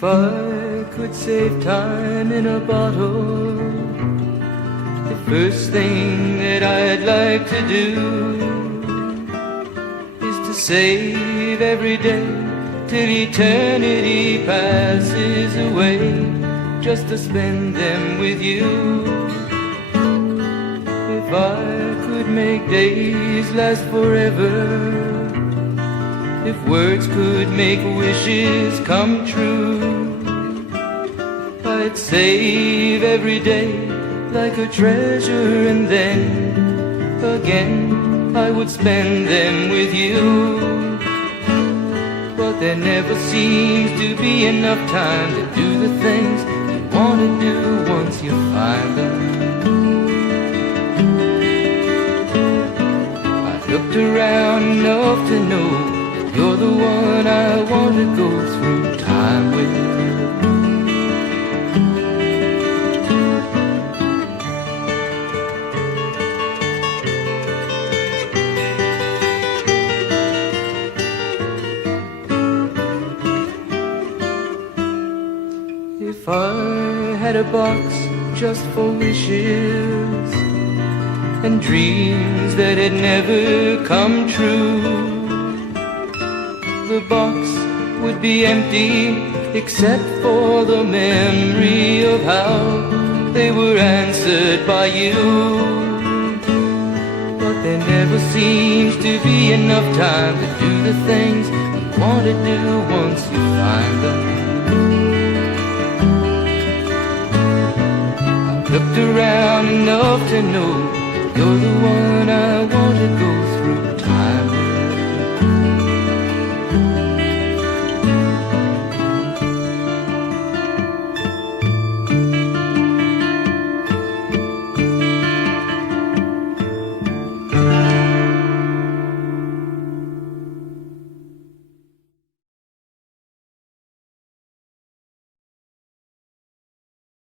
If I could save time in a bottle, the first thing that I'd like to do is to save every day till eternity passes away, just to spend them with you. If I could make days last forever, if words could make wishes come true, I'd save every day like a treasure, and then again I would spend them with you. But there never seems to be enough time to do the things you want to do once you find them. I've looked around enough to know you're the one I want to go through time with. If I had a box just for wishes and dreams that had never come true, the box would be empty except for the memory of how they were answered by you. But there never seems to be enough time to do the things you want to do once you find them. I've looked around enough to know you're the one I want to go through